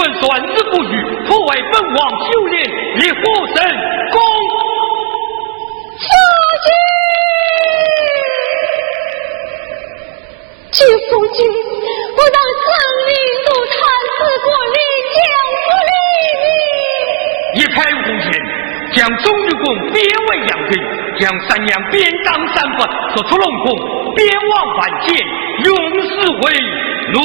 棍断之不渝，可为本王修炼，立火神功。去夫君，不让生灵都贪死过临江不理你。一派无言，将钟玉公贬为阳君，将三娘鞭当三分，说出龙宫，边往万间，永世为奴。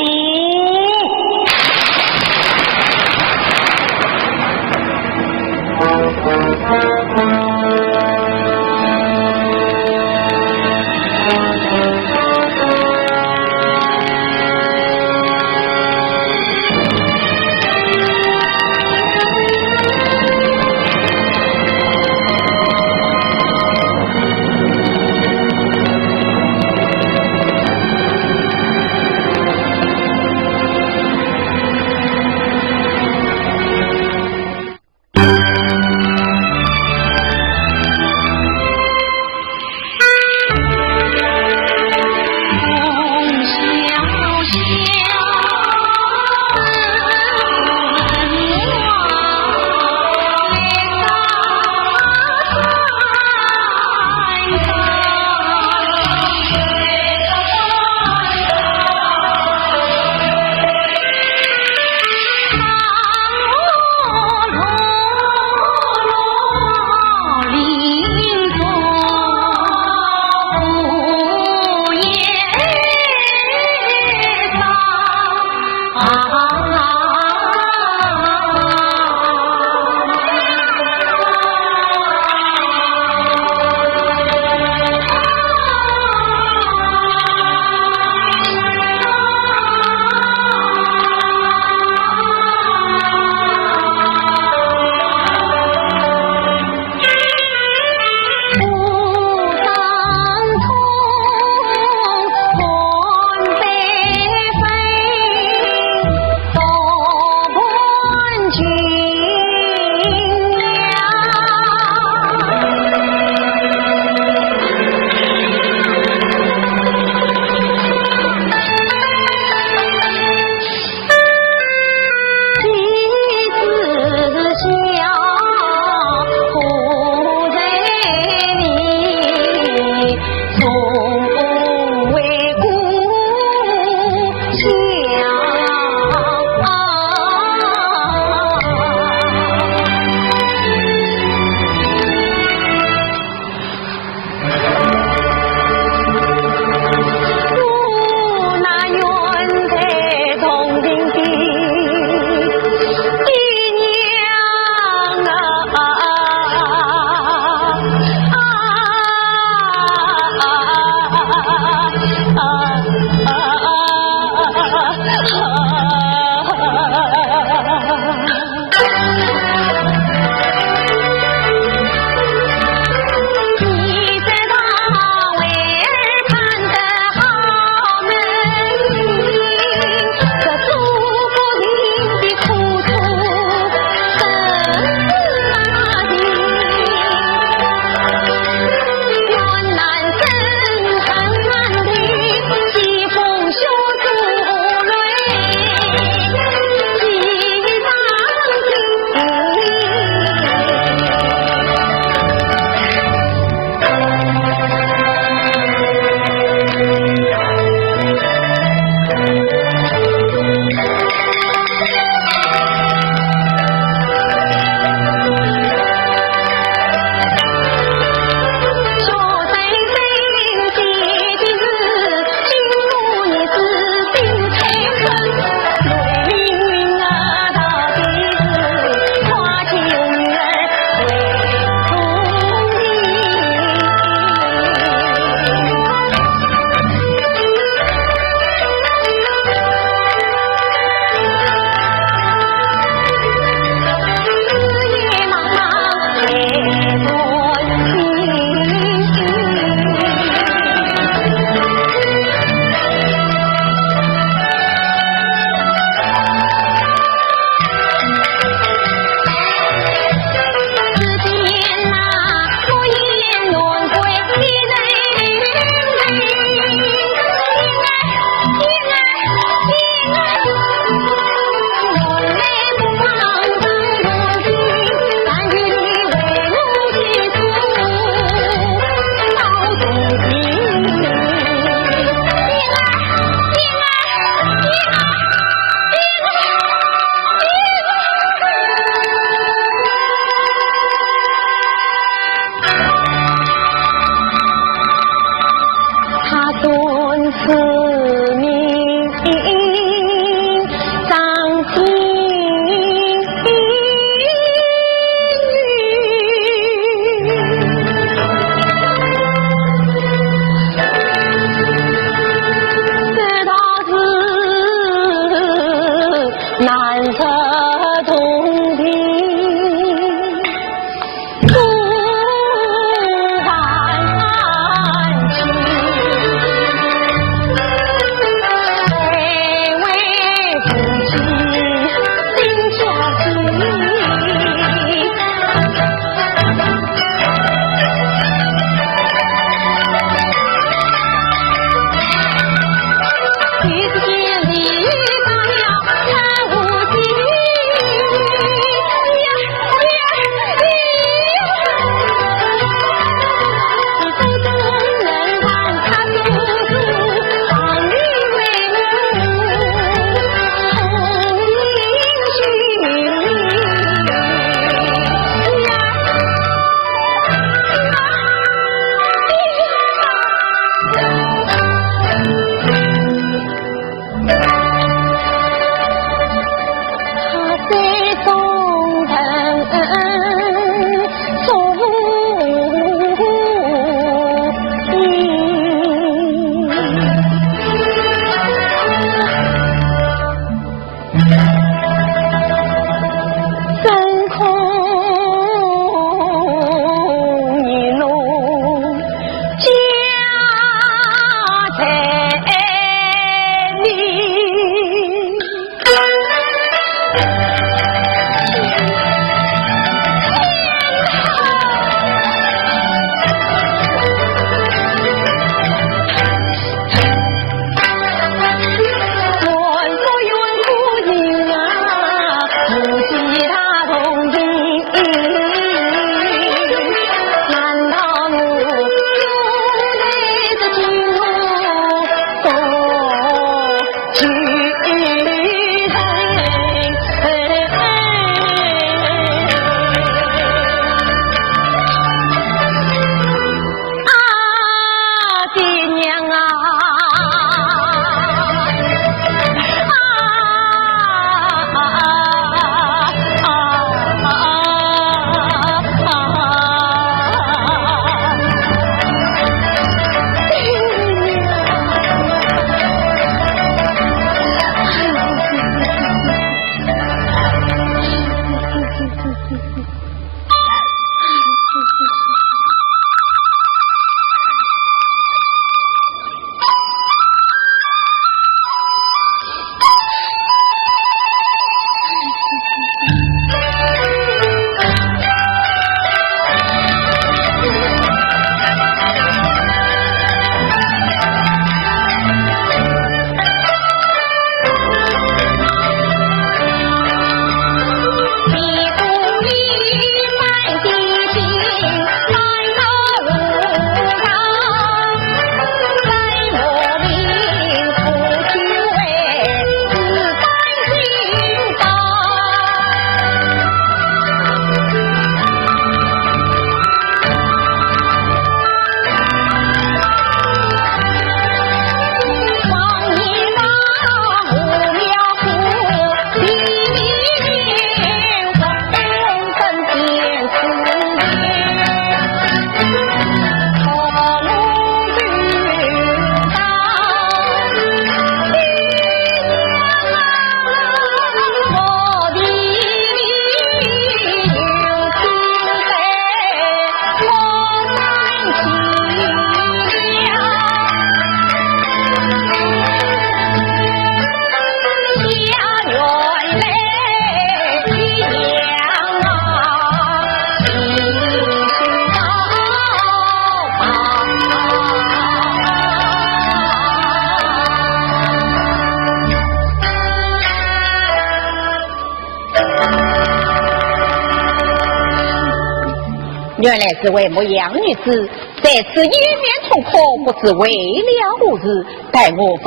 原来是为母养女子，在此掩面痛哭，不知为了何事，待我问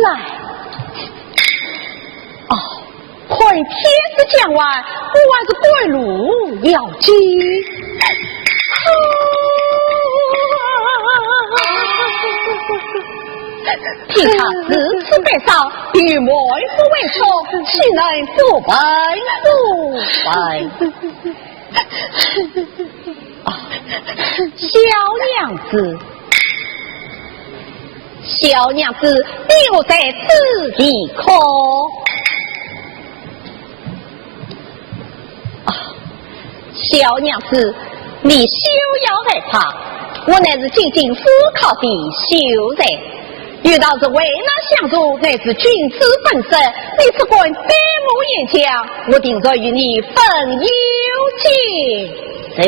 来。哦，快天子将完，我还是归路要紧。听他如此悲伤，必与妹夫为仇，岂能不悲？小娘子，你我在此地可？小娘子，你休要害怕，我乃是进京赴考的秀才。遇到是为难相助，乃是君子本色。你只管闭目演讲，我定然与你分忧情。君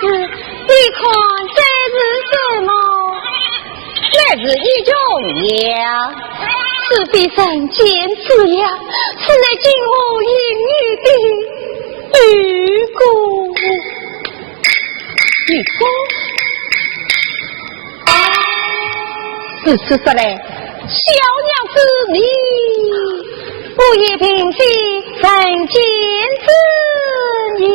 子，你看这是什么？乃是一种药，是非人间之药，是乃今后淫女的玉骨。玉骨，是说来，小娘子你不也平息人间之意？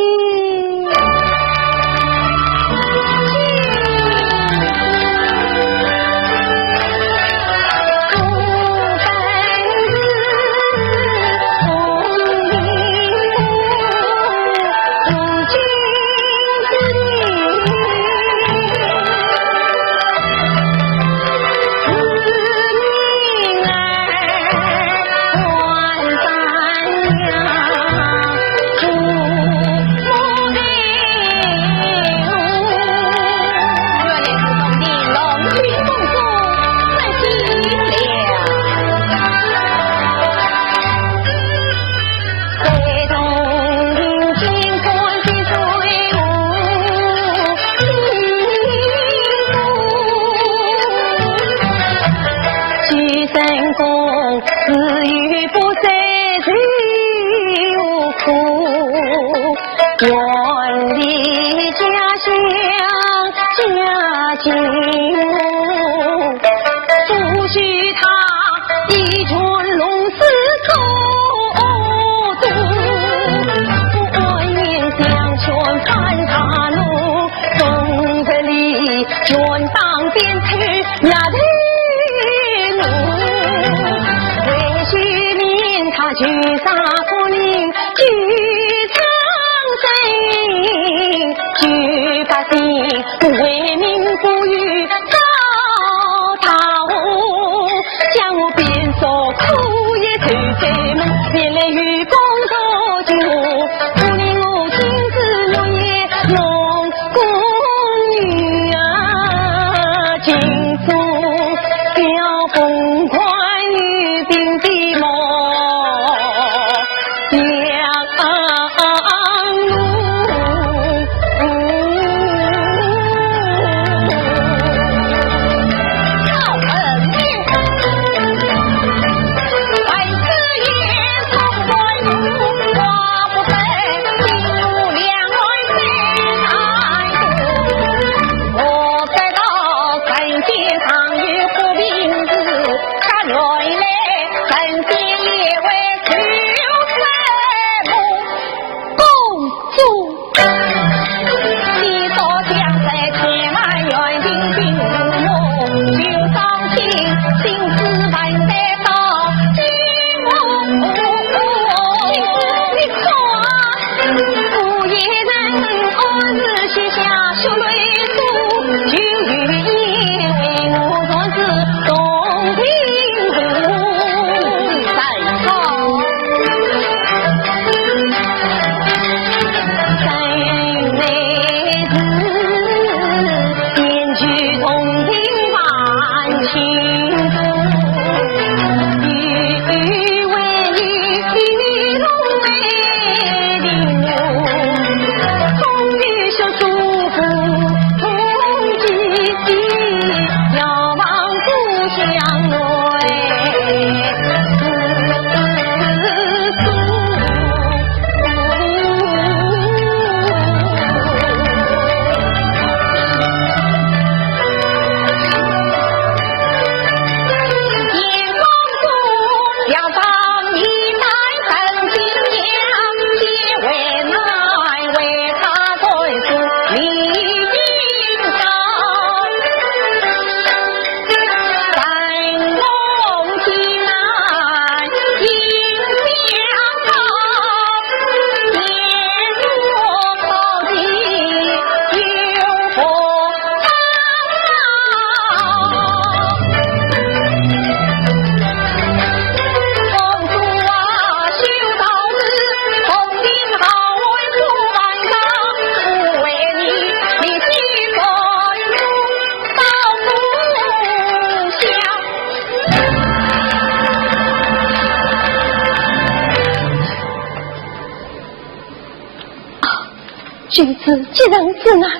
君子急人之难，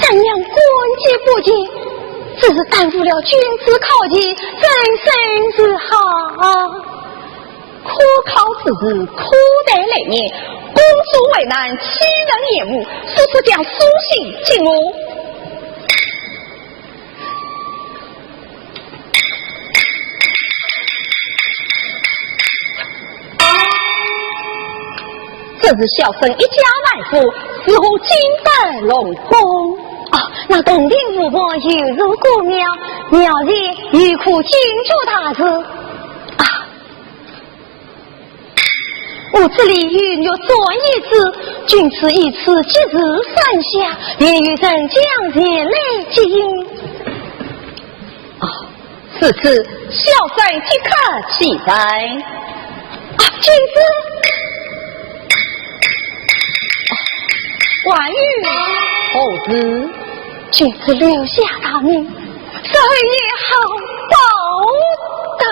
三娘关节不坚，只是担负了君子考绩，人生之好。可考之日，苦待来年，公主为难，欺人也恶，叔叔将书信进我。这是小生一家来福，似乎金德龙宫。那洞庭湖泊犹如故庙，庙里欲苦金主大事。我这里与你做一次，君此一次即日三下，便与人将前来接应。此次小生即刻起来。君子。关羽何日？君子留下大名，谁也好报的。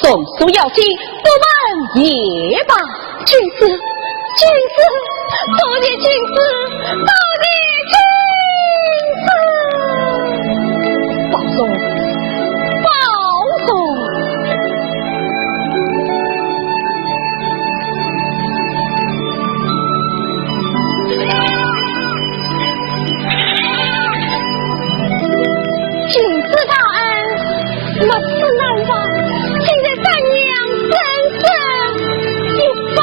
送书要紧，不问也罢。君子，多谢君子，多谢君子，保重，保重。君子大恩，莫此难忘，请在三娘深深一拜。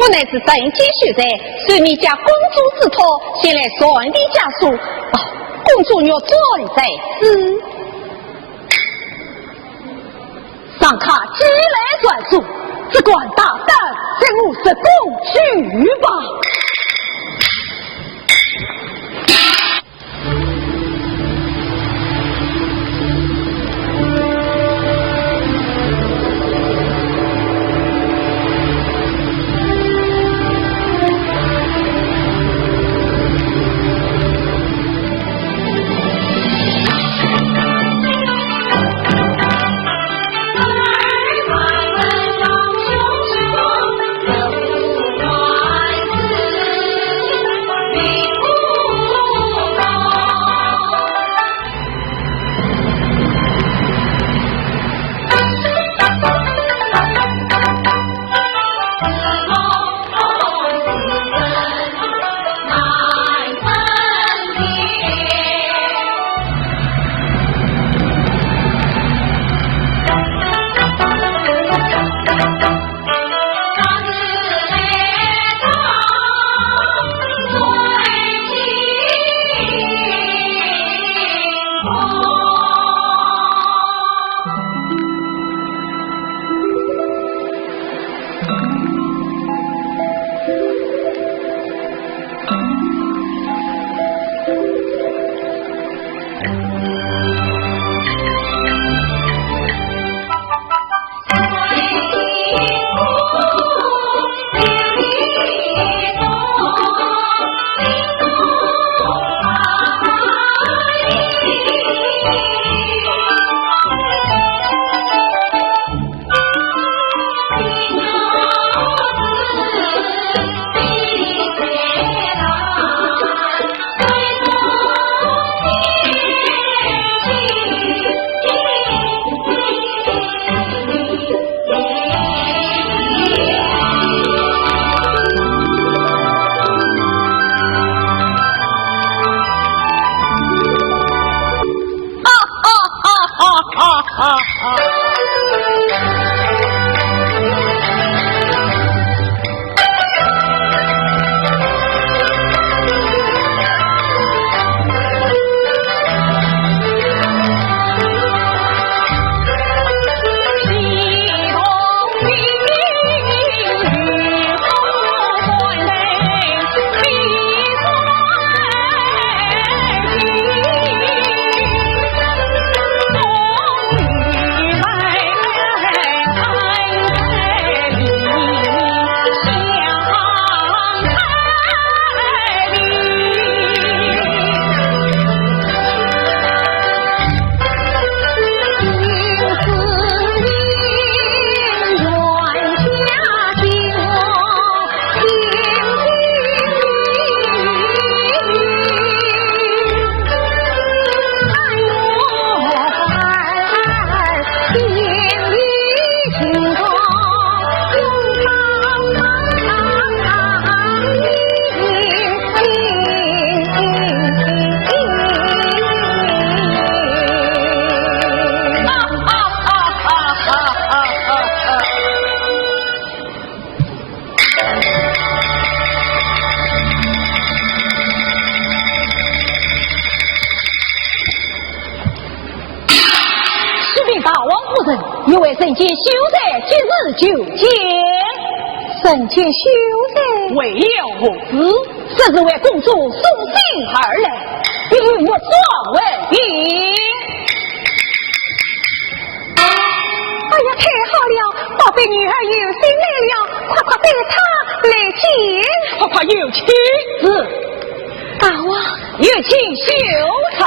我乃是登基秀才，随你家公主之托，前来传递家书。公主若准在此，上卡即来转述，只管大胆在我室共去吧。神仙修在今日就见，神仙修在为了何事？这是为公主送信而来，必须我状为禀。哎呀，太好了！宝贝女儿有心来了，快快带她来见。快快有请。是，大王有请秀才。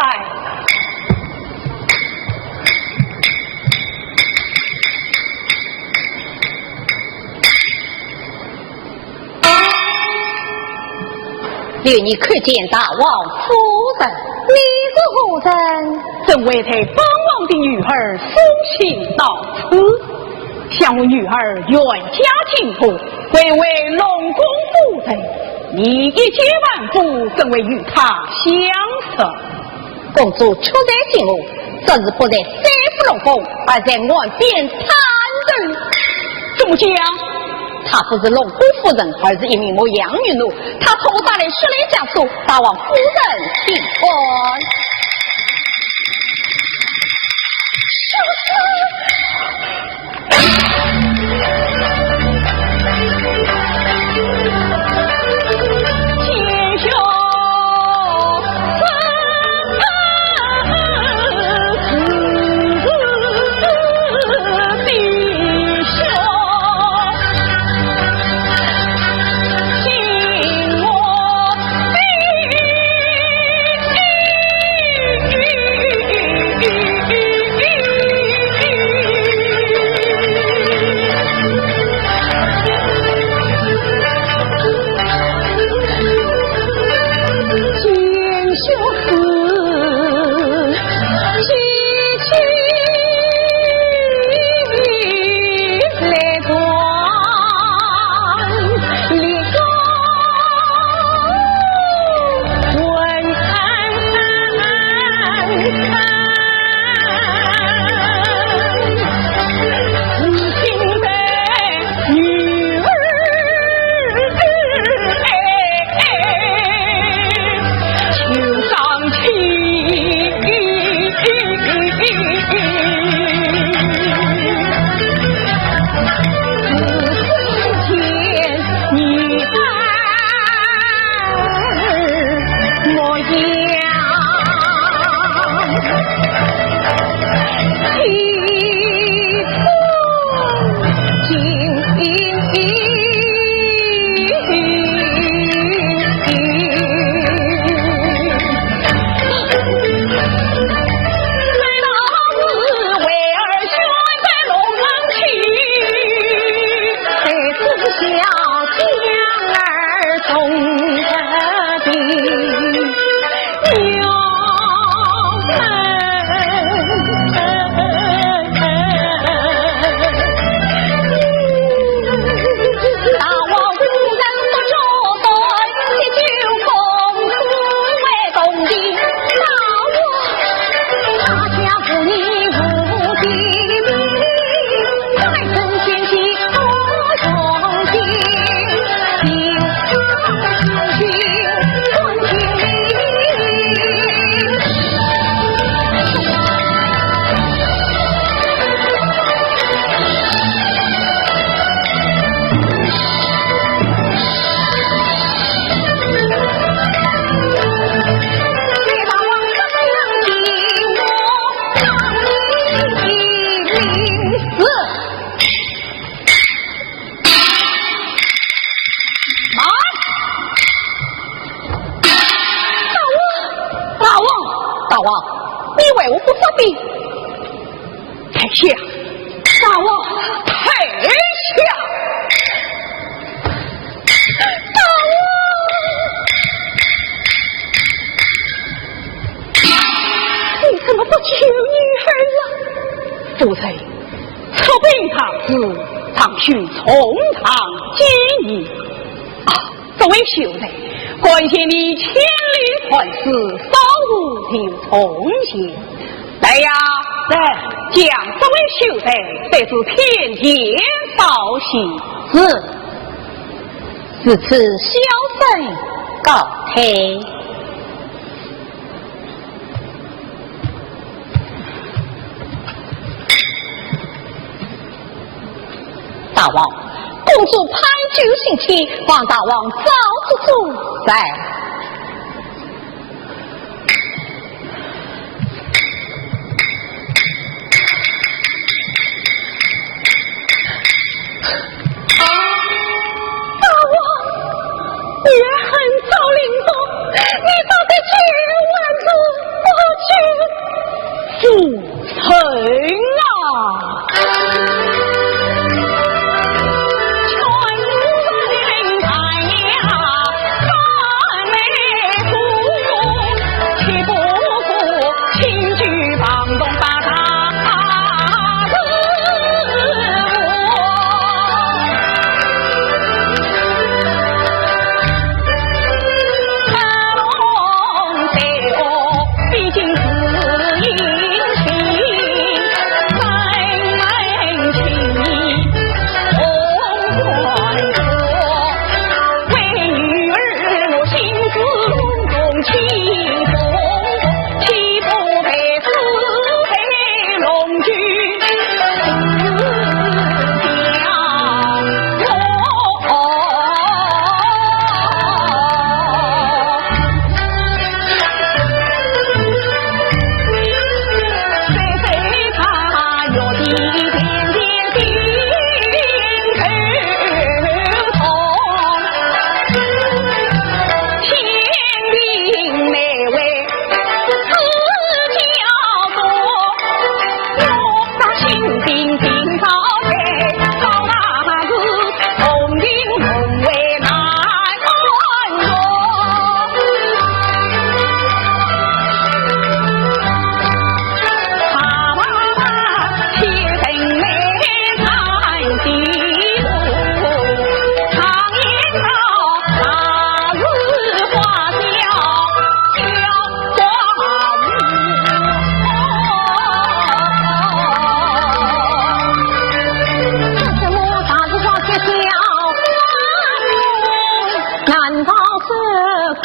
留你可见大王夫人，你是何人？正为替本王的女儿送信到此，向我女儿远家亲托，贵为龙宫夫人，你一千万夫更为与她相识。公主出在心我，这是不在三府龙宫，而在岸边滩头。怎么讲？他不是龙虎夫人，而是一名模样女奴。他偷打来十来家书，大王夫人请婚。自此销声告退。大王，公主攀酒兴起，望大王早知主在。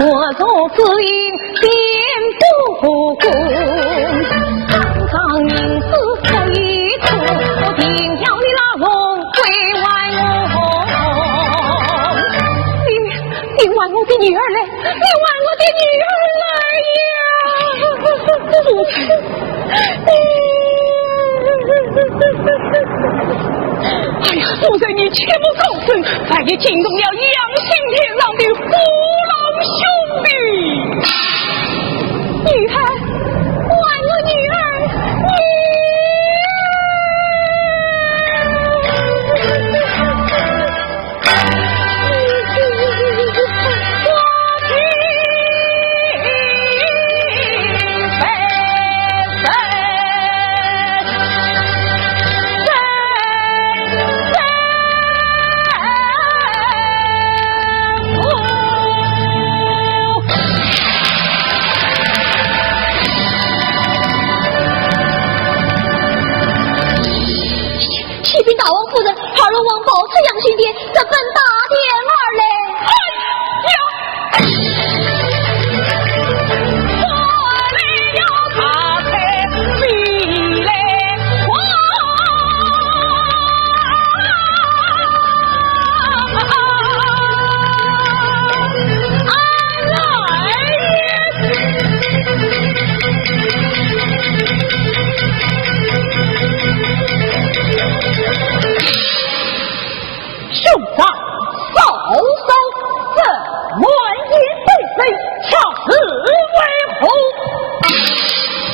我做知音便不公，堂堂名字可以出，我定要你拉拢归还我。你还我的女儿来，你还我的女儿来呀！奴才，哎呀，奴才你切莫高声，反也惊动了阳性天上的虎狼兄弟。女孩，还我女儿，启禀大王夫人，二龙王宝赐杨巡殿，这本大殿而来。兄长，嫂嫂，这乱言对谁？恰是为何？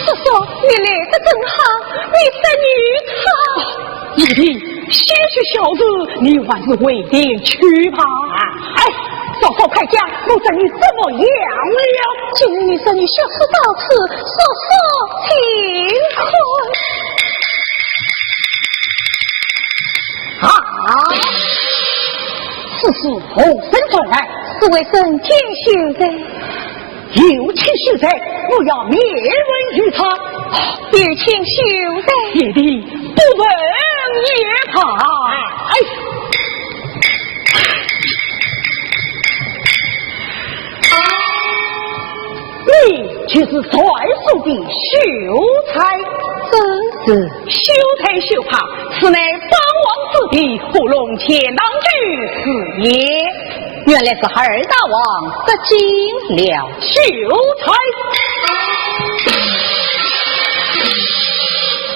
叔叔，你来得正好，你是女他。一定些许小子，你还是回殿去吧。哎，嫂嫂开讲，不知你怎么样了？今日是你学识到此，叔叔请困。此事后生传来，是为神天修的，有请修在，我要灭人于他。有请修在，一定不能也怕。你却是帅府的秀才，是秀才秀怕，此乃当王之弟胡龙前郎君是也。原来是二大王得惊了秀才。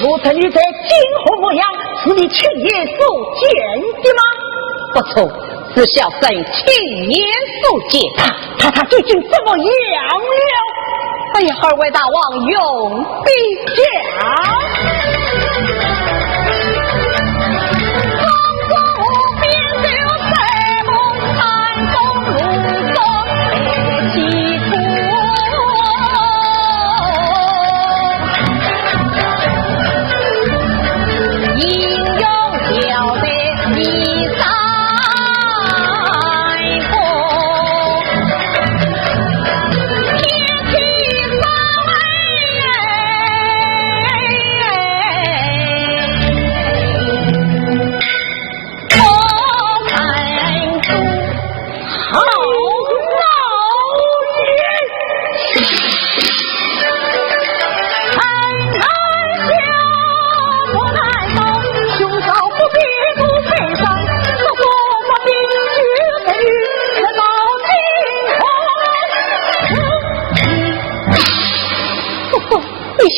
我曾你在今后模样，是你亲眼所见的吗？不错，是小生亲眼所见。他究竟怎么样了？哎呀，二位大王用笔讲。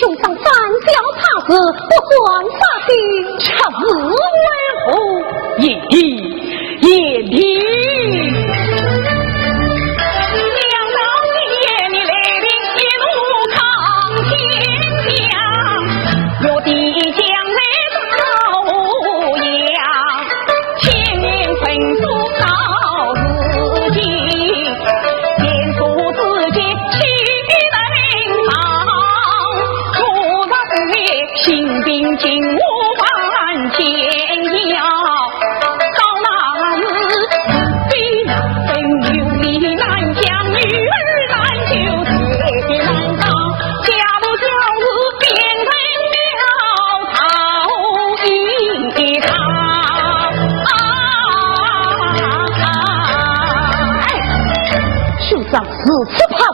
兄长反教他事，我算杀心，常日为何？也必两道一夜，你来临一路抗天降，我的将来到阳，千年困苦到自己，天父自己新兵精武万千上如此怕事，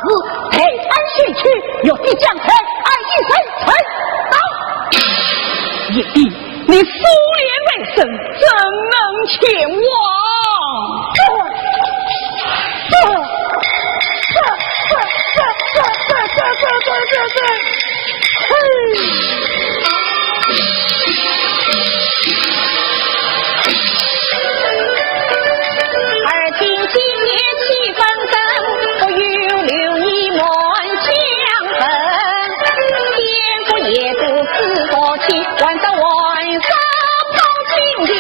退安选区，若必将才爱一生存到。也必你苏联为生，怎能前往？而今今夜气纷纷，不有流你满相逢。天不夜不自多情，晚上晚上抛金银。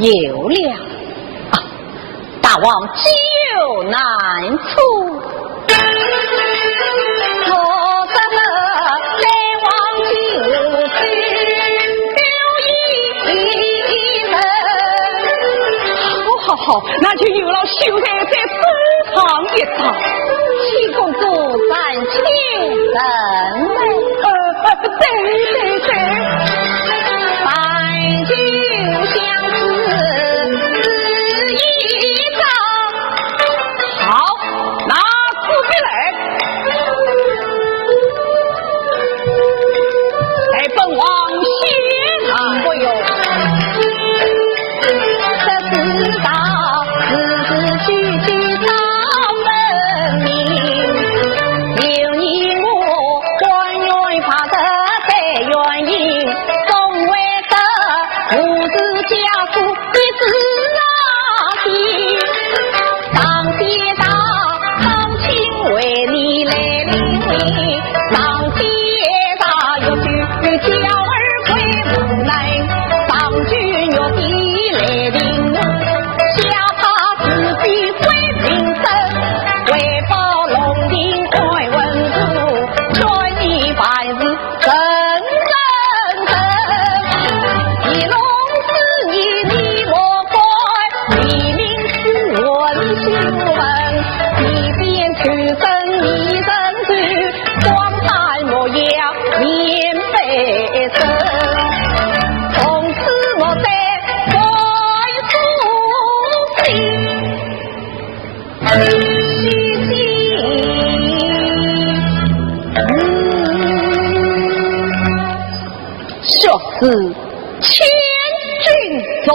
有了啊！大王救难处，我怎么再忘记无知留一门？好，那就有了秀才在身旁一道，七公主暂且等对。白酒相思是千军中。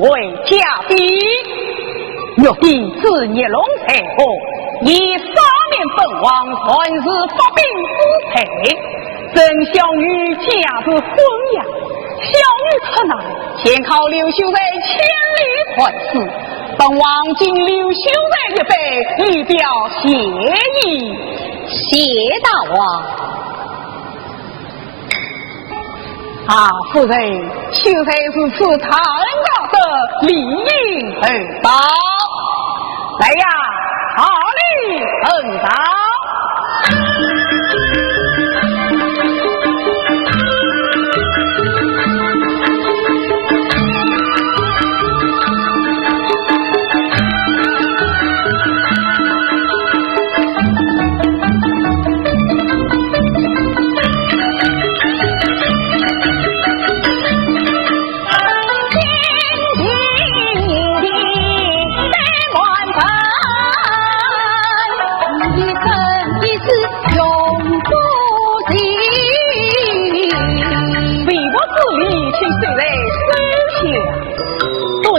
为家底，若弟自孽龙才后，以杀灭本王，全是发兵之配。真小女家子昏阳，小女可难，先靠刘秀才千里传旨。本王今刘秀才一杯，以表谢意。谢大王。夫人，秀才是此唐高的理应很高。来呀，好礼很高。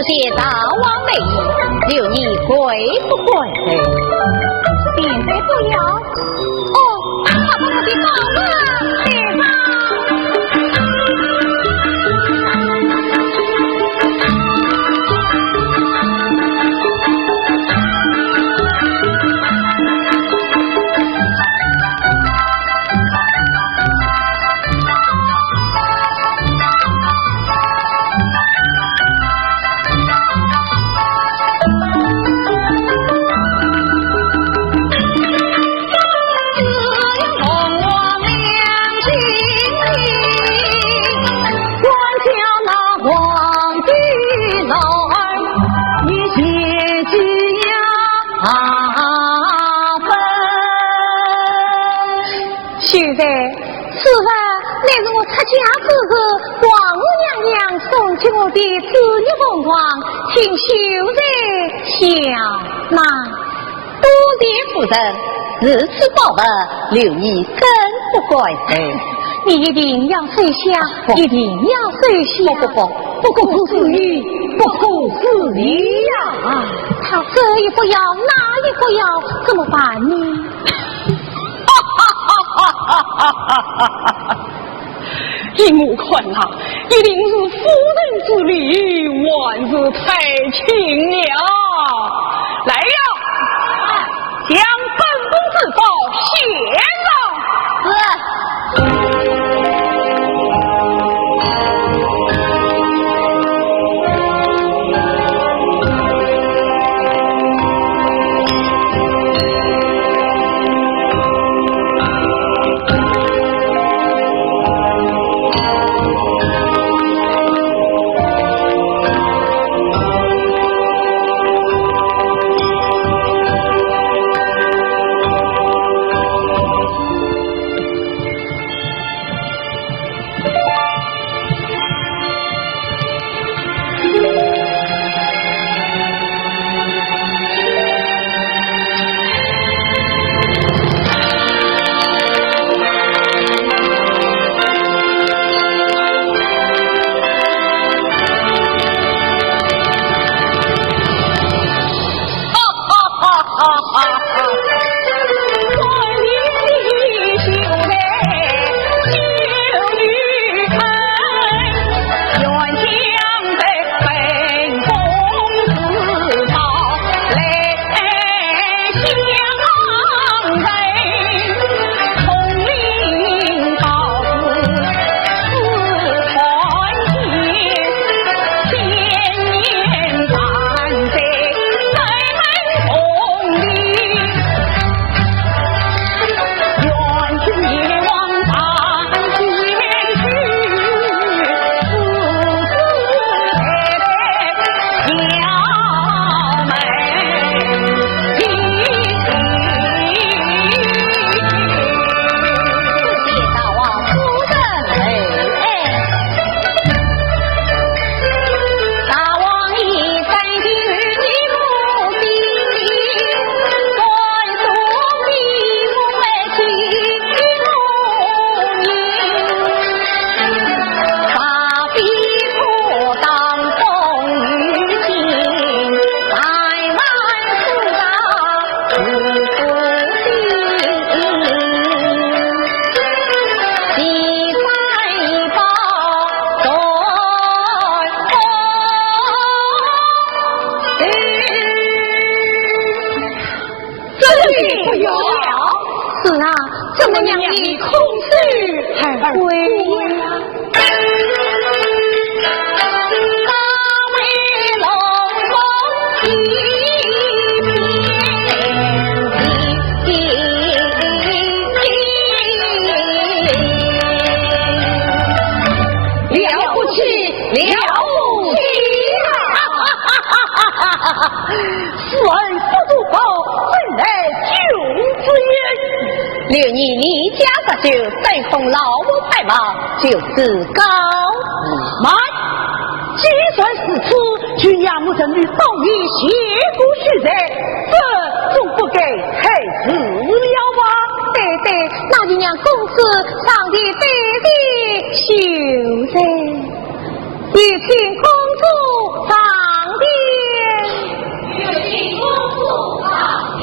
谢大王美意，留你归不归？现在不要。哦，他把我的宝马给他。家之后，王母娘娘送去我的子女凤凰，请秀才小纳。多谢夫人，如此宝贝，留你更不怪罪。你一定要收下，一定要收下。不可思议，不可思议呀！他这也不要，那也不要，怎么办呢？一目看来，一定是夫人之礼，万事太轻了。来呀，将本宫之宝献上。怎么让你空手还归呀？留你离家不久，对奉老母拍马，就是高慢。既算是此，去衙门这里动议谢过许罪，这总不给害死了吧？对对，那就让公子上的对的休罪，有请公主上殿。有请公主上殿。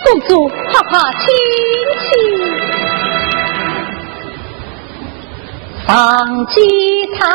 公主哈哈亲亲，放吉他。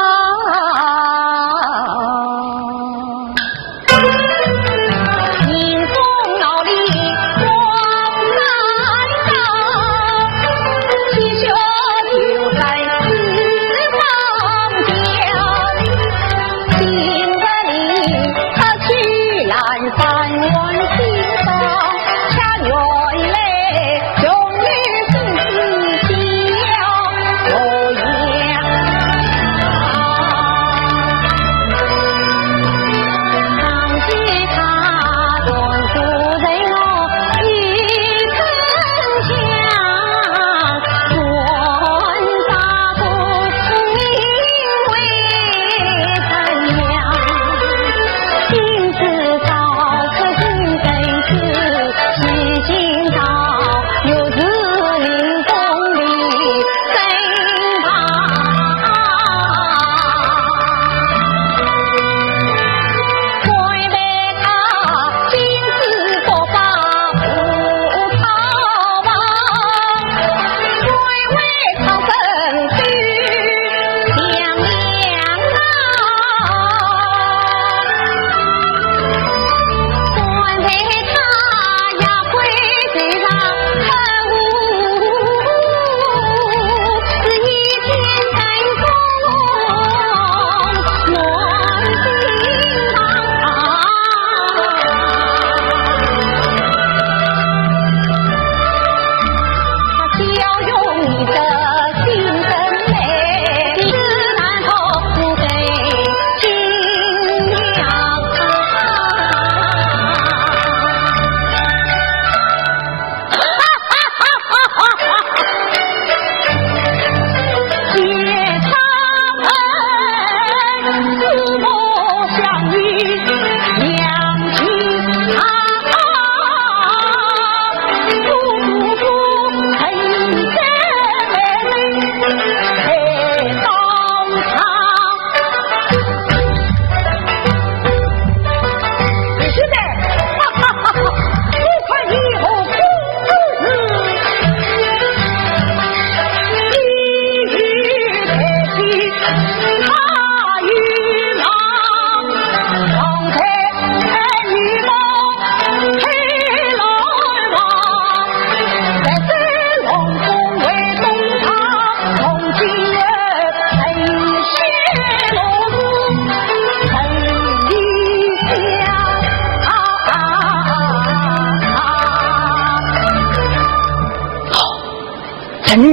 臣女，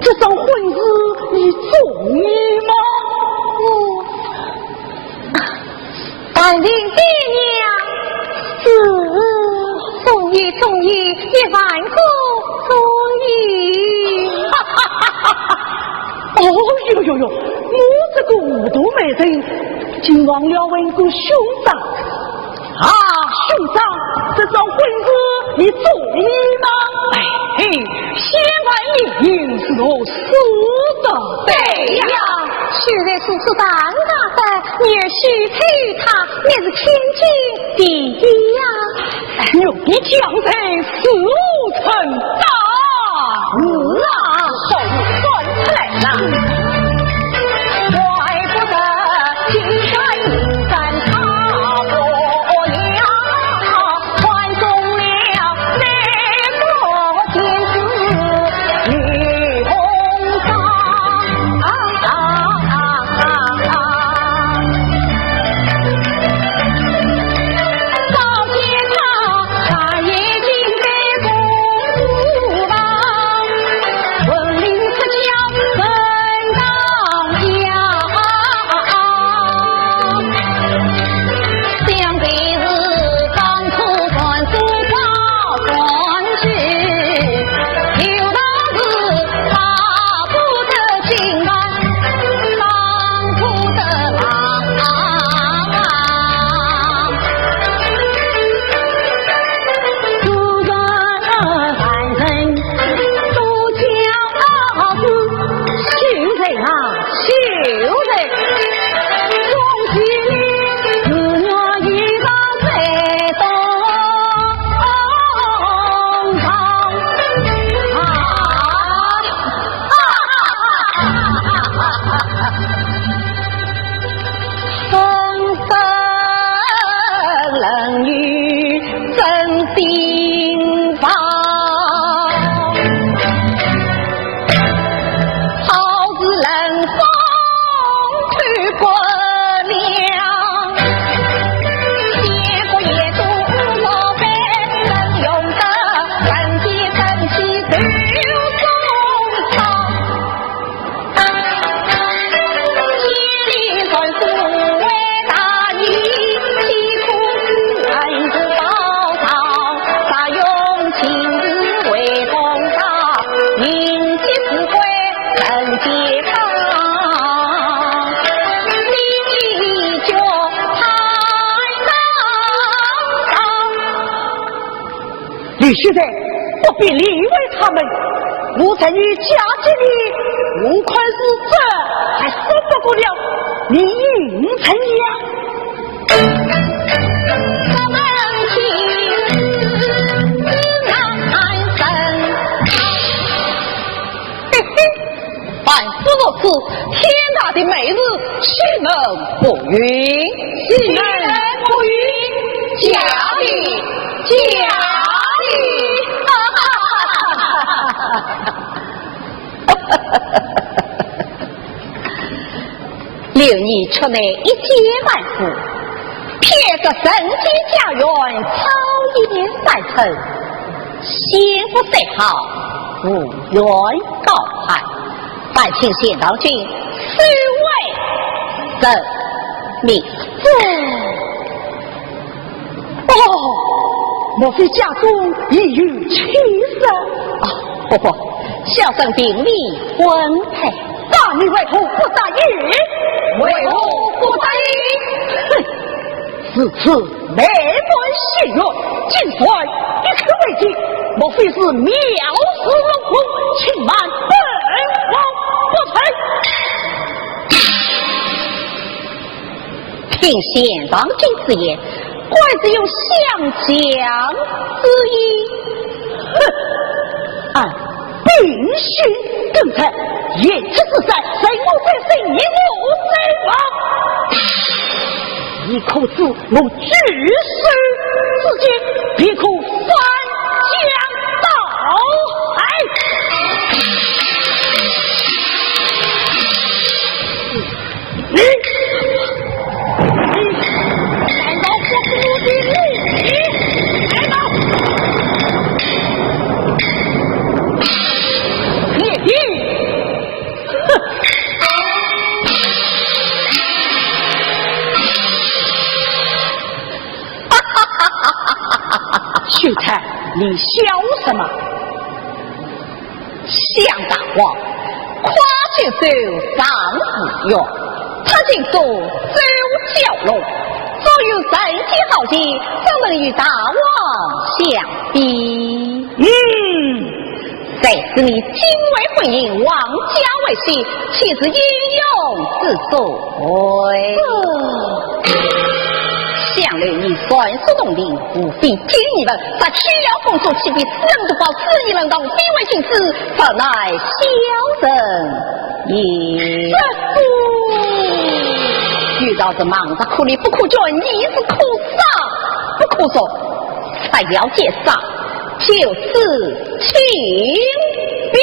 这桩婚事你中意吗？但听爹娘是中意，也万可中意。哦哟，我这个无毒美人，竟忘了问过兄长。啊，兄长，这桩婚事你中意吗？哎嘿，先问你是我死的。对呀，虽然叔叔当大的，你儿许配他，那是天经地义呀。用你将在死无成大。手端出来了。怪不得金山银山踏过呀，传中了那个天子女红裳。早见他大眼睛在公主旁，文林四桥分当阳。想必是当初传书报传去，有道是打不得金冠，当初的郎。主人汉人都叫是秀才啊，秀才，恭喜你子女遇到最东方。风声冷雨真心房，好似冷风吹过凉，结果也都莫非能用得人间真气丢松草。千里传书为大义，岂苦恩之报道，啥用情字为同道，民间智慧人皆康，你就太李秀才，不必理会他们。我才女嫁给你，5块是这还说不过了，你应承呀。我们情难生。嘿嘿，凡事如此，天大的美日，岂能不允？岂能不允？家里，家里。留你出来一介万夫，撇着神仙家园，草野赛尘，先不最好，无缘告判，烦请县当君虽为人民哦，莫非家中已有妻室？不，小生并未婚配。大你为何不答应？为何不答应？哼，此次内门信约，尽算一刻为定，莫非是藐视龙宫，轻慢本王不成？听县当君之言，怪只有相将之意。哼，按秉勋更才，言辞自在，谁无罪，谁也无罪亡。一口子我举手之间，必可翻江倒海。你难道不是我的你？来吧！你笑什么？想大王，夸去手上自用，他竟说走蛟龙，所有身体好气，怎能与大王相比？谁知你今为婚姻，王家为婿，岂是英勇之罪？想来你算术洞庭，无非今一人，在曲辽风俗，岂比此人不报，此一人当非为情子，反乃小人也。遇到这忙着苦力不苦倦，你是苦丧不苦说，才要解杀，就是请兵。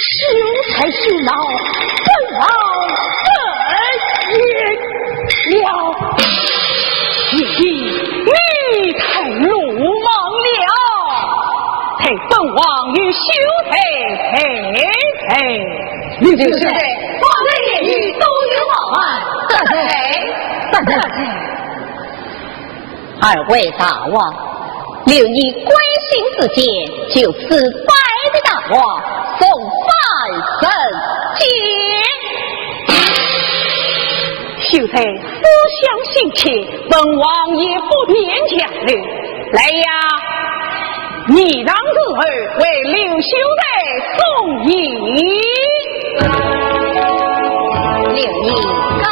秀才秀恼，本王本冤了。你太鲁莽了，陪本王与秀才陪。刘秀才，王人言语都有往来。得罪。二位大王，留你关心之间，就此拜的大王送饭秀才思想心切，本王也不勉强了。来呀，你让子儿为刘秀才送礼。留你高。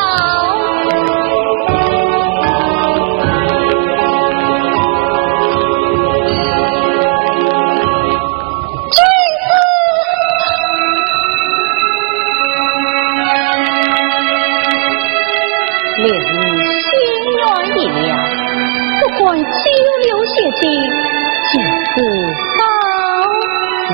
令你心愿已了，不管久留血迹，就此告辞。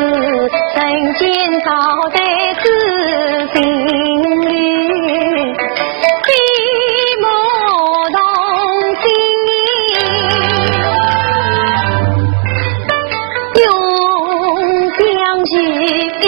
人间高台知心侣，飞马同心，永相许。心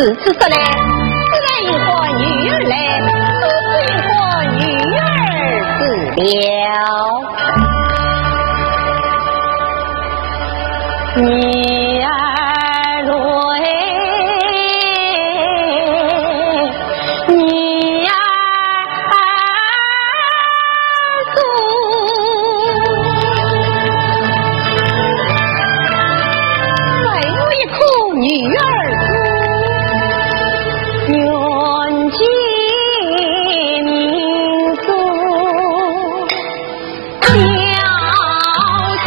子之说来，自然有个女儿来，都是有个女儿子了。女儿蕊，女儿女儿子，愿结民族，孝敬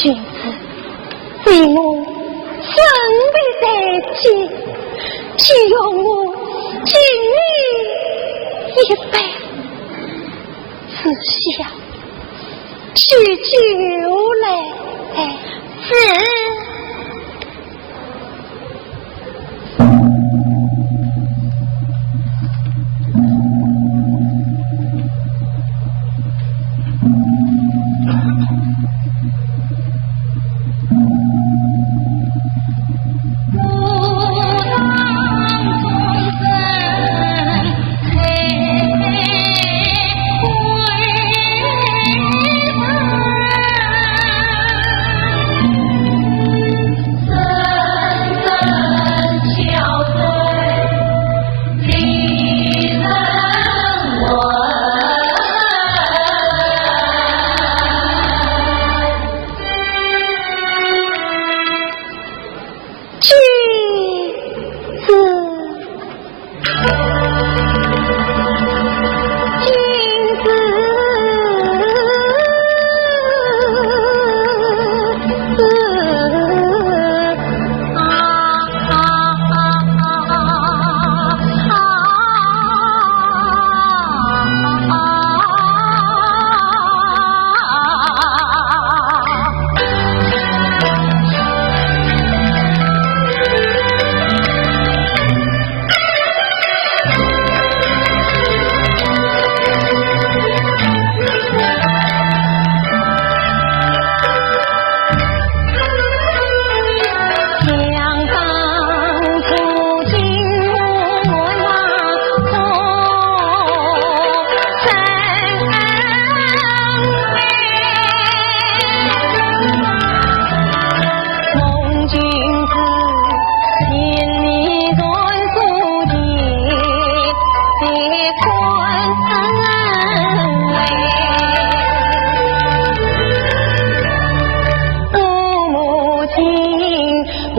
君子为我生的在即，只有我尽力一杯，只想取酒来是。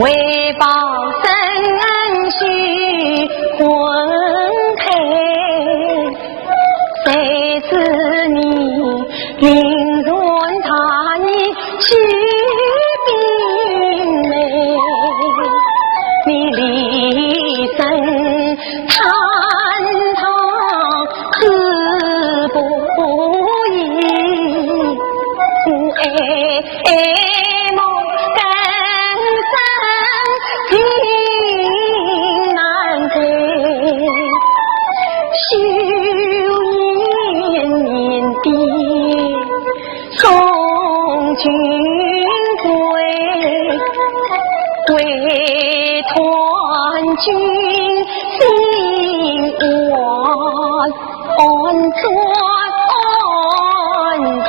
为报生须婚配，谁知你云润他意去冰美，你离身探讨知不易，梦更深情难配，休年年地送君归，为团君心安转安在。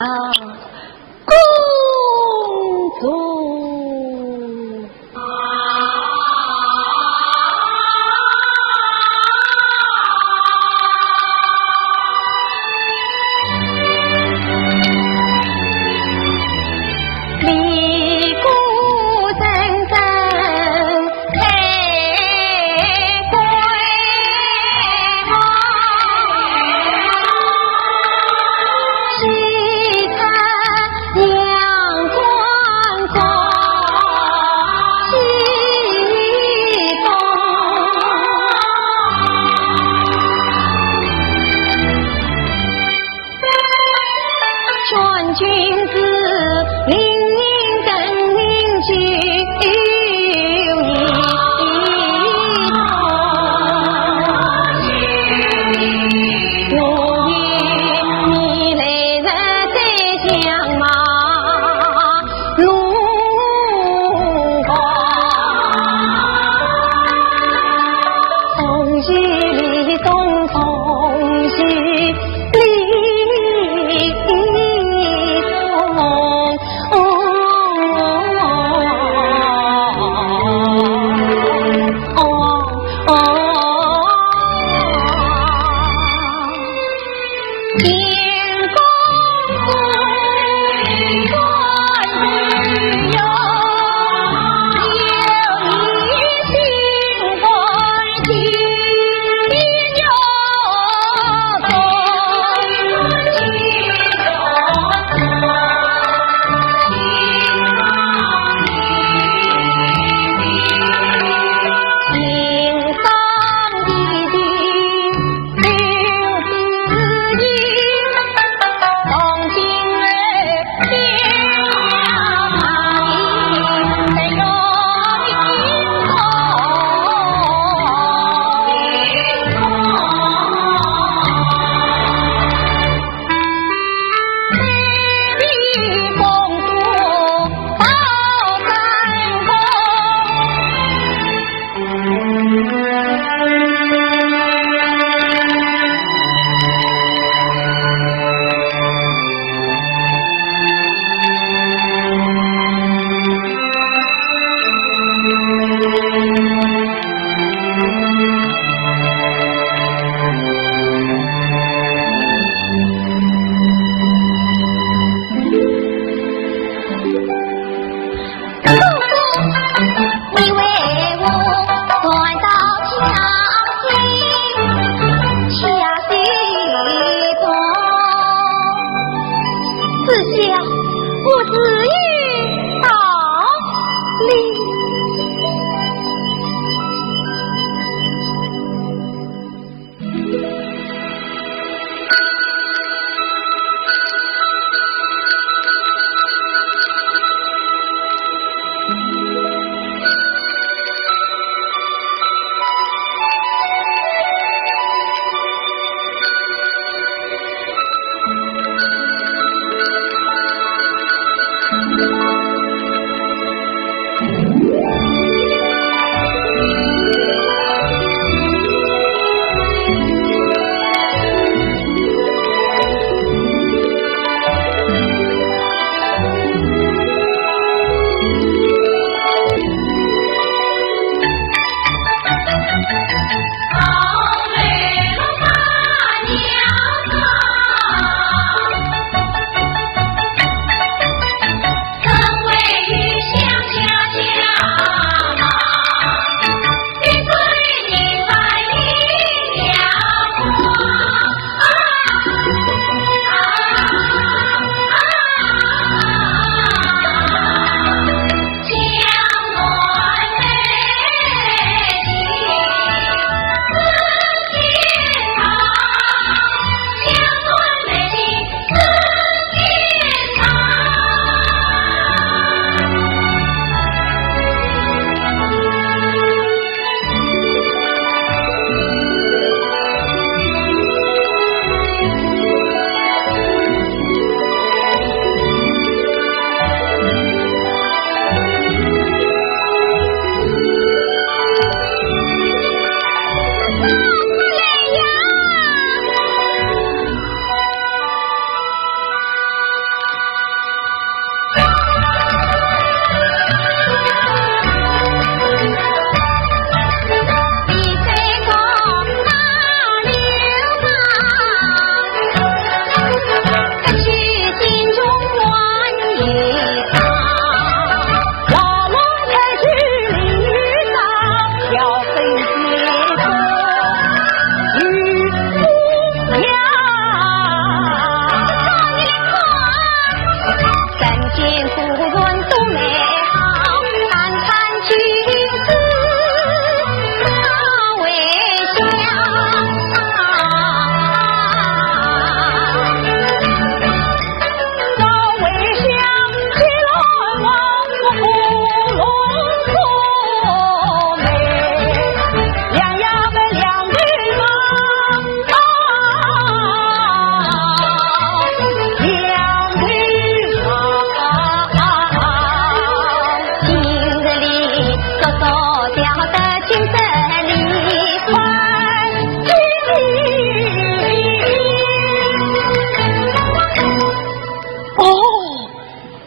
公主。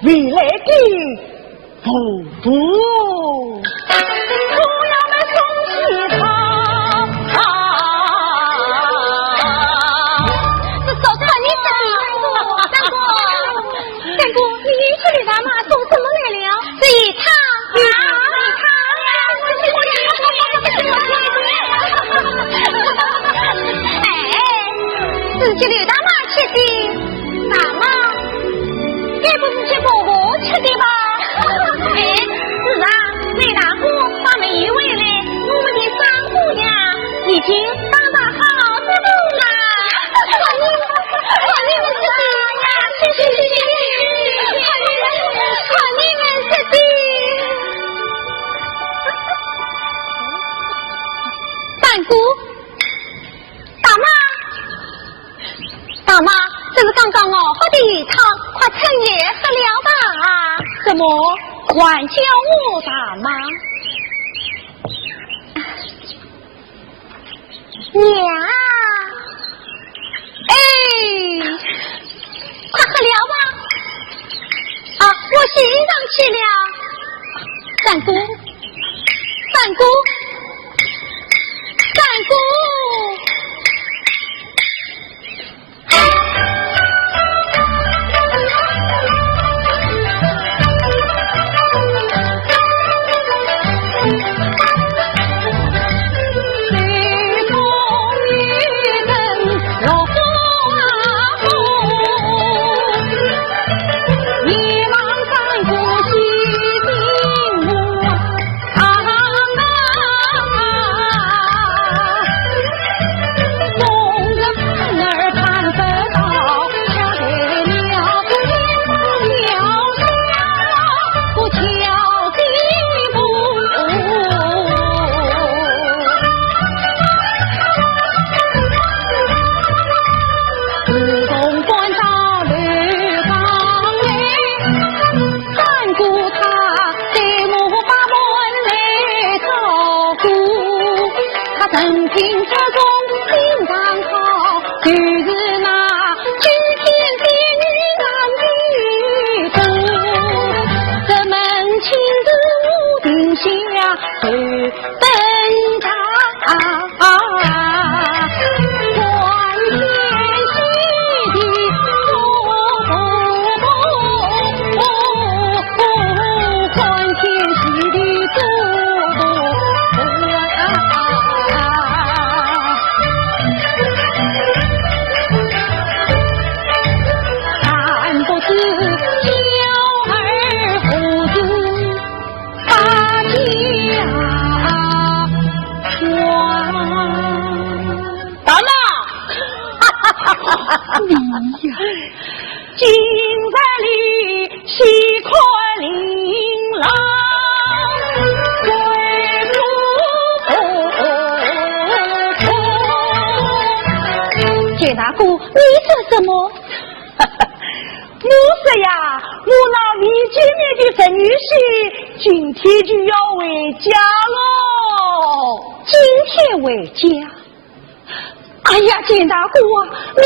未来的夫妇，不要们送喜他。这早餐你吃的三哥，你去李大妈送什么来了？是一汤是去李大妈吃的，大妈，该不是去婆婆吃的吧？哎，是啊，李大姑把门一回来，我们的三姑娘已经当上好子母了。好你们是的呀，好你们是的。三姑，大妈，这是刚刚熬好的鱼汤，快趁热喝了吧。什么？管教我大妈？娘，哎，快喝了吧。啊，我欣赏去了。三姑。金在里，喜快琳琅，贵如简大姑，你说什么？我说呀，我那未见面的孙女婿，今天就要回家喽。今天回家？哎呀，简大姑啊，你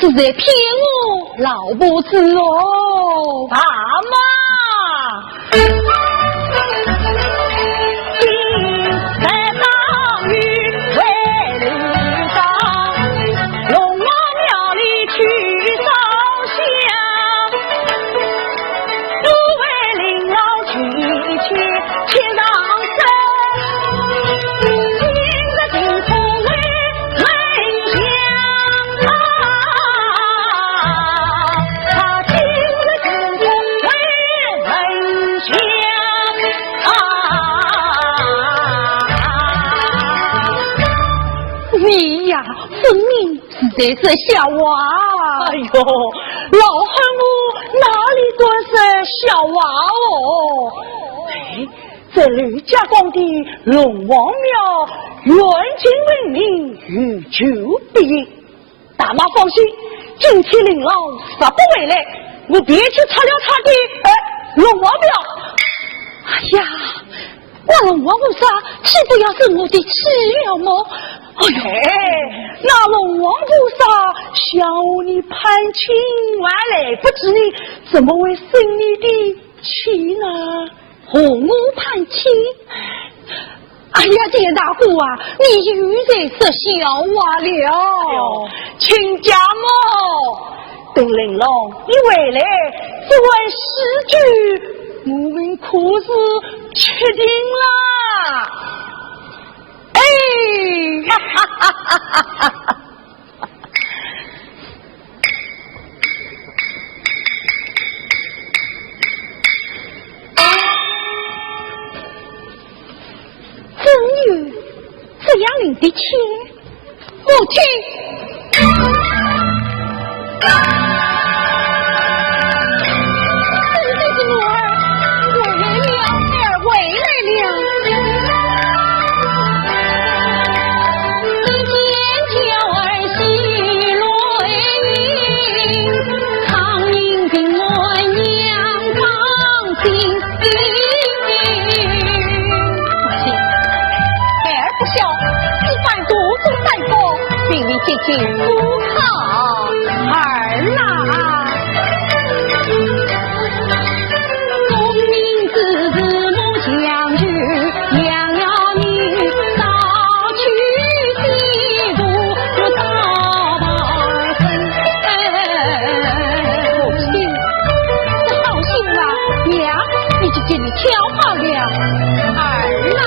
是在骗我老婆子哦！大妈，今在当雨为绿当，龙王庙里去烧香，都为领老去去让生，今个今从为门香啊，他今个今从为门香啊。你呀，分明是在说笑话。哎呦，老汉我哪里多是笑话哦？哎，这吕家庄的龙王庙远近闻名，与久必应。大妈放心，今天领老杀不回来，我别去拆了他的龙王庙。哎呀，那龙王菩萨岂不要是我的吃了吗？哎呦，那龙王菩萨想你盼亲完来不知你怎么会生你的气呢？和我盼亲。哎呀，见大姑啊，你又在说笑话了。亲家母，等玲珑你回来这位诗句，我们可是确定了。哎，哈哈哈哈哈哈！真有这样领的亲，母亲。姐姐不好儿啦，功名之子母相聚，养要你早去西渡，我早儿生。母亲，这好心啊，娘已经给你挑好了儿啦。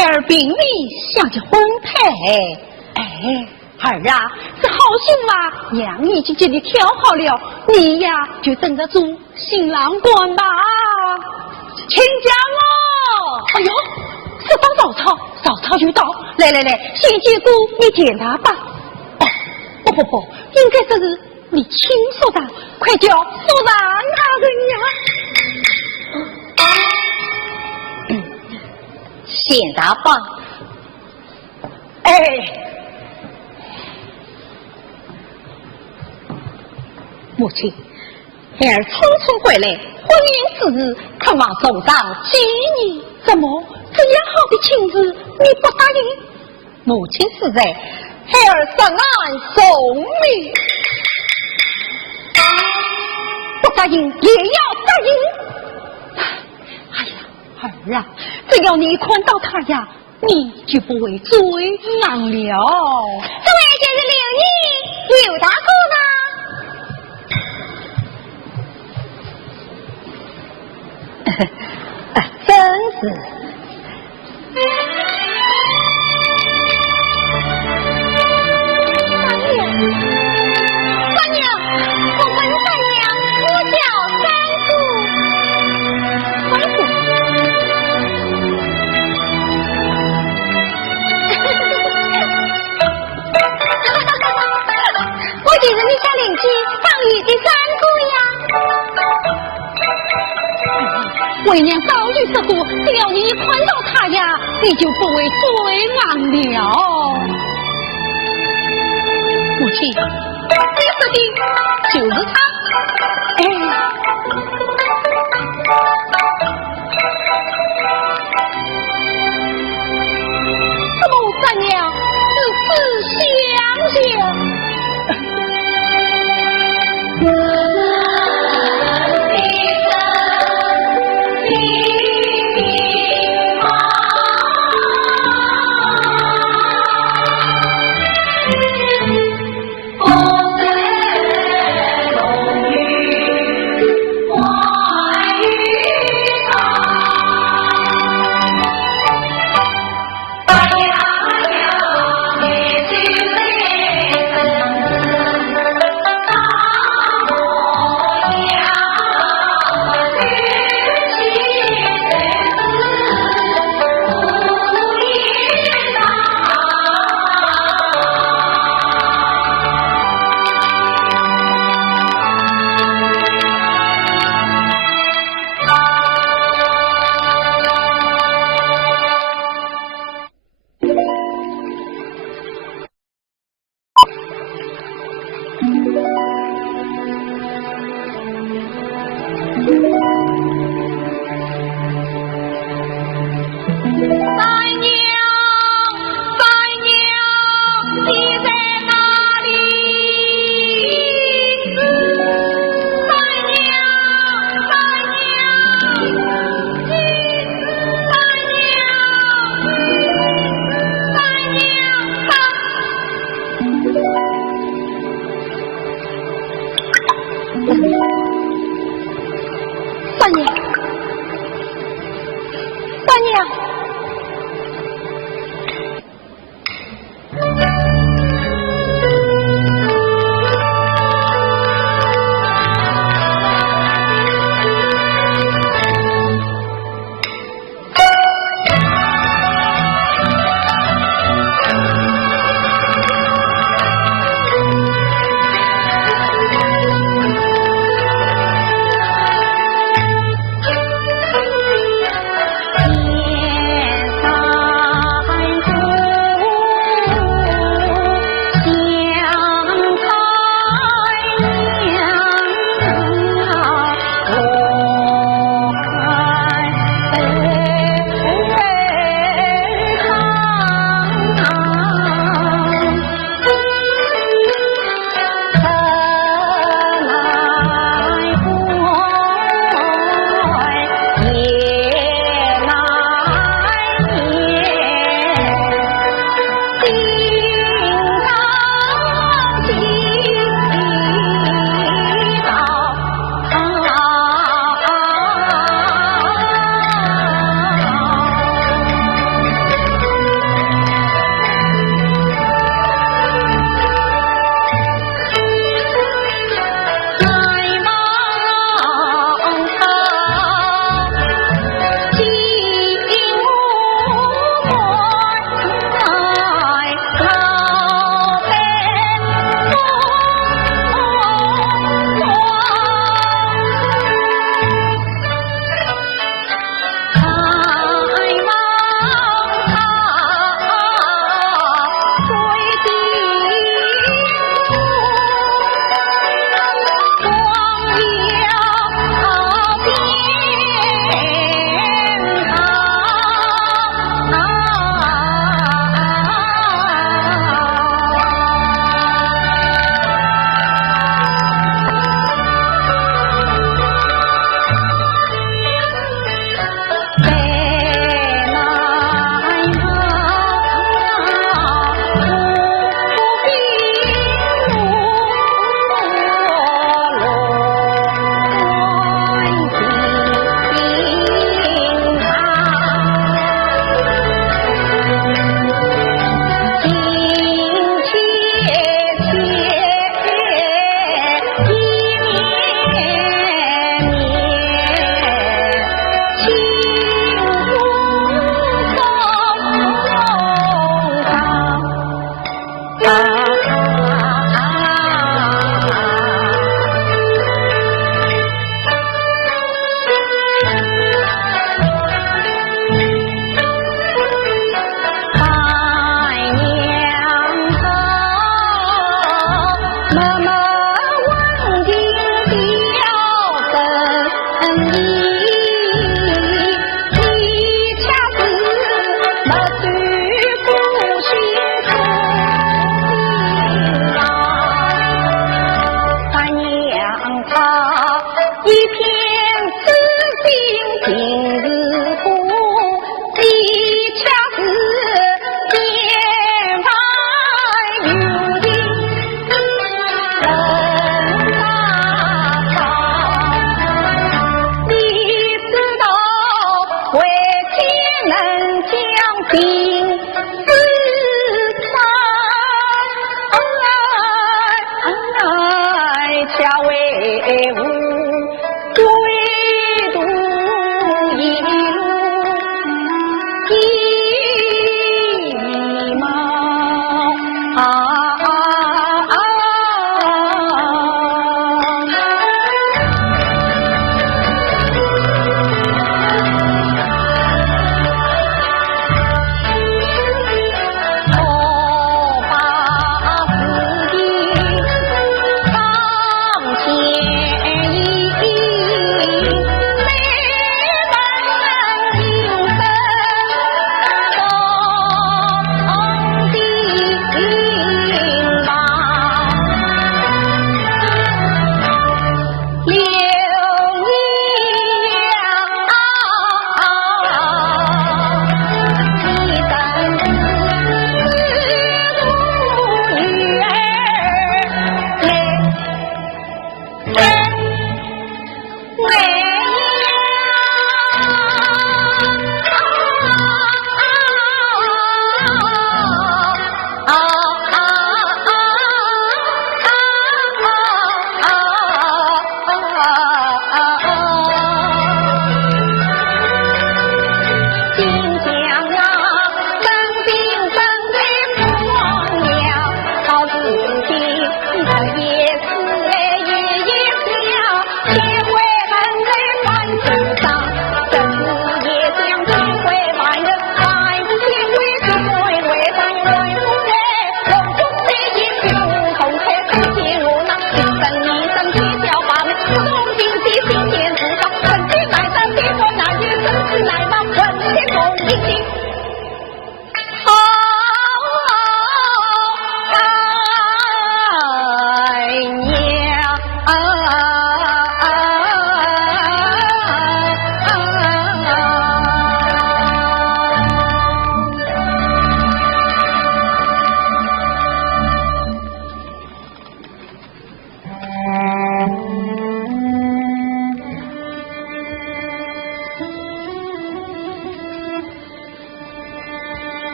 儿并未想着婚配，哎，儿啊，这好心啊，娘已经给你挑好了，你呀就等着做新郎官吧。亲家母，哎呦，这帮早操，早操就到，来来来，新结姑你见他吧。哦，不，应该这是你亲说的，快叫说让他人呀。现大吧，哎，母亲，儿匆匆回来，婚姻之日，渴望送上吉你。怎么这样好的亲事你不答应？母亲是在，儿上岸送命，不答应也要答应。儿啊，只要你看到他呀，你就不会追郎了。这位就是刘大哥呢？真是。三娘，我问三娘，我叫三姑。三姑。我就是你家邻居张宇的三姑呀。为娘早就说过，只要你看到他呀，你就不会追郎了。母亲，你说的就是他。哎。三娘只是想想。风风雨雨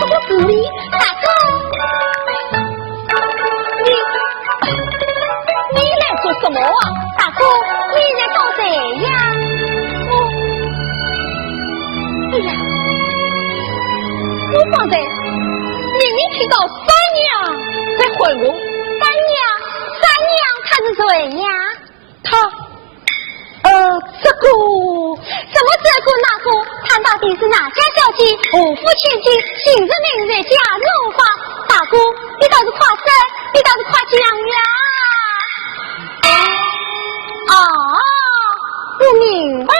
我是你大哥，你来做什么啊？大哥，你在搞谁呀？哎呀，我刚才明明听到三娘在唤我。三娘她是谁呀？这个什么这个那个，她到底是哪家小姐？五夫千金，姓着名在家怒发。大哥，你倒是夸谁？你倒是夸江呀？我明白了。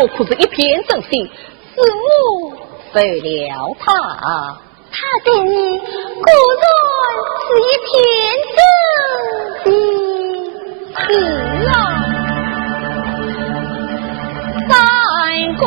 我可是一片真心，是我受了他。他对你果然是一片真心。是啊，三姑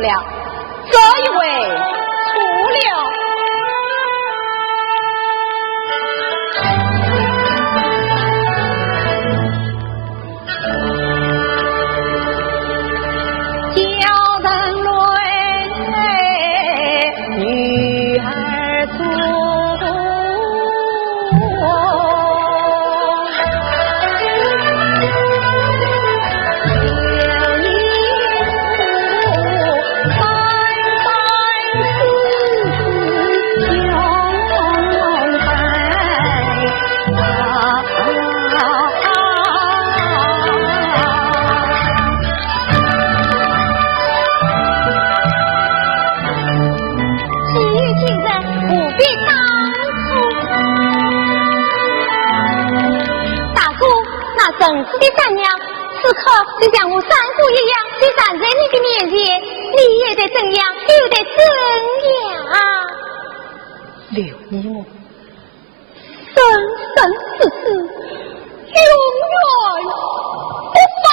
了，这一位出了。正式的三娘，此刻就像我三姑一样，就站在你的面前，你也得怎样，就得怎样。刘姨母，生生世世，永远不放。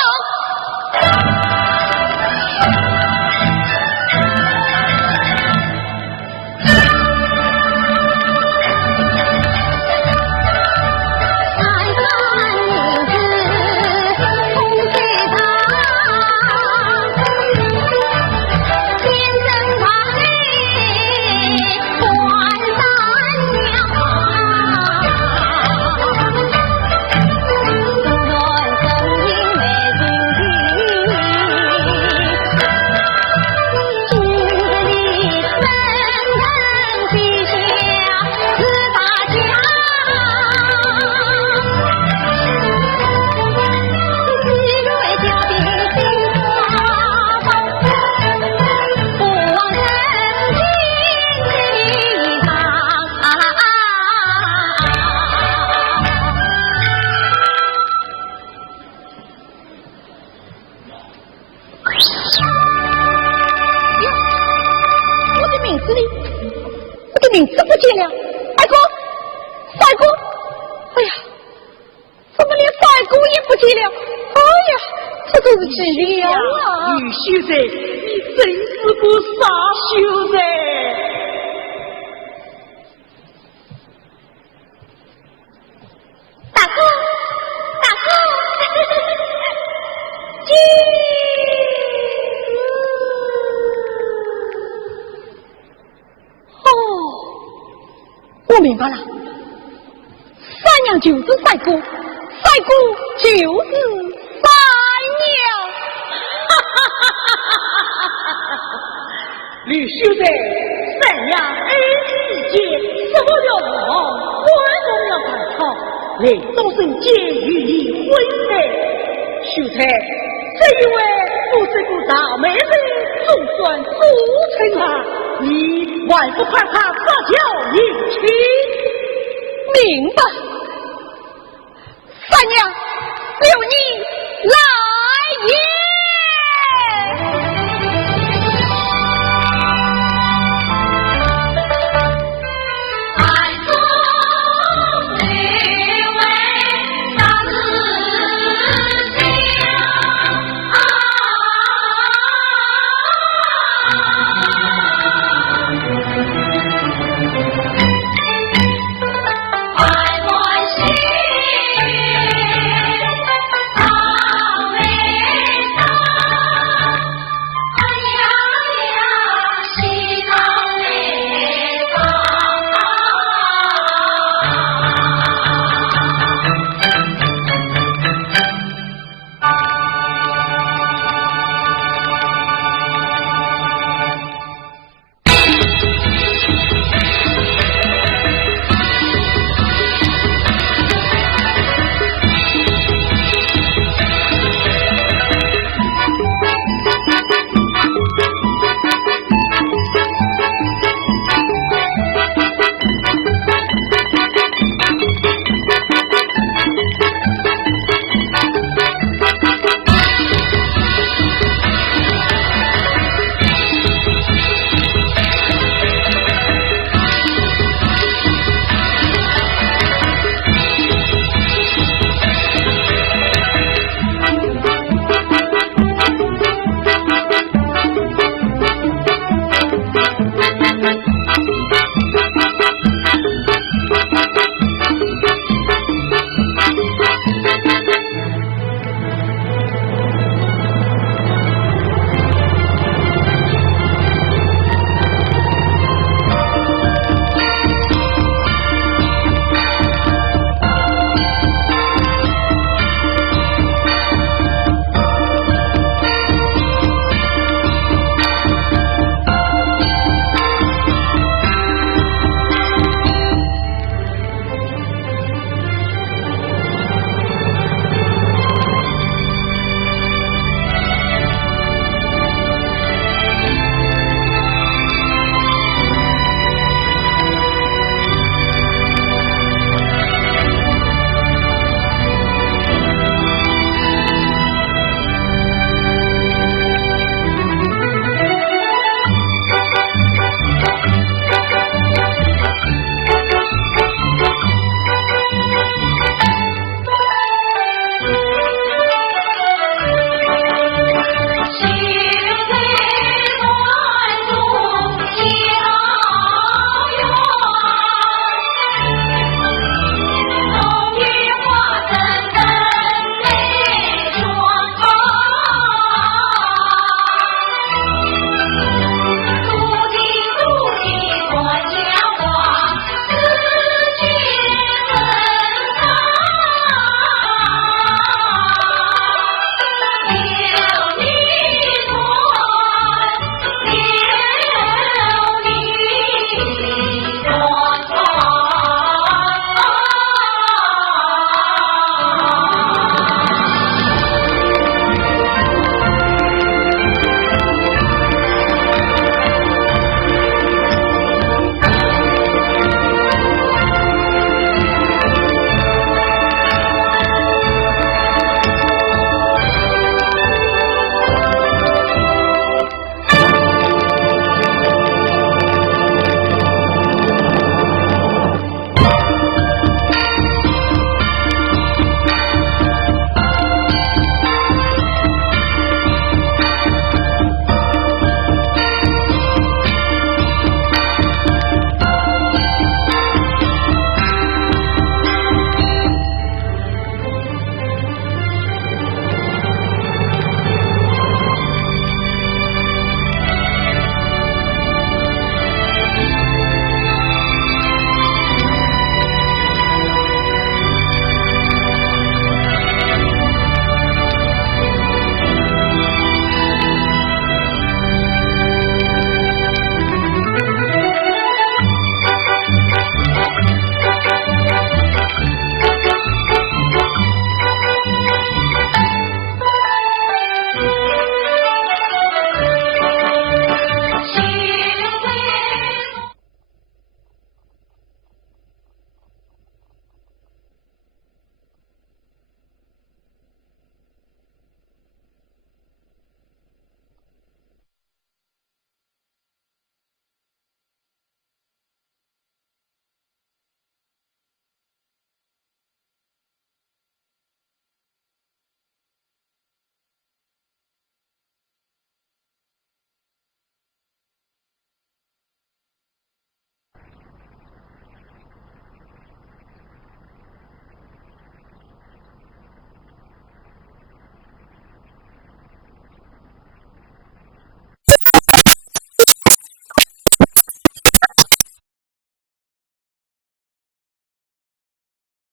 名字不见了，帅哥，帅哥，哎呀，怎么连帅哥也不见了？哎呀，这都是几了啊！女秀才，你真是个傻秀才！大哥，大哥，我明白了，三娘就是帅哥，帅哥就是三娘。吕秀才，三娘儿子一见，什么了我，关公了反抗，来终身监与你婚配。秀才，这一位不是个大美人，总算做成了。你还不快快撒娇迎娶？明白，三娘，留你来。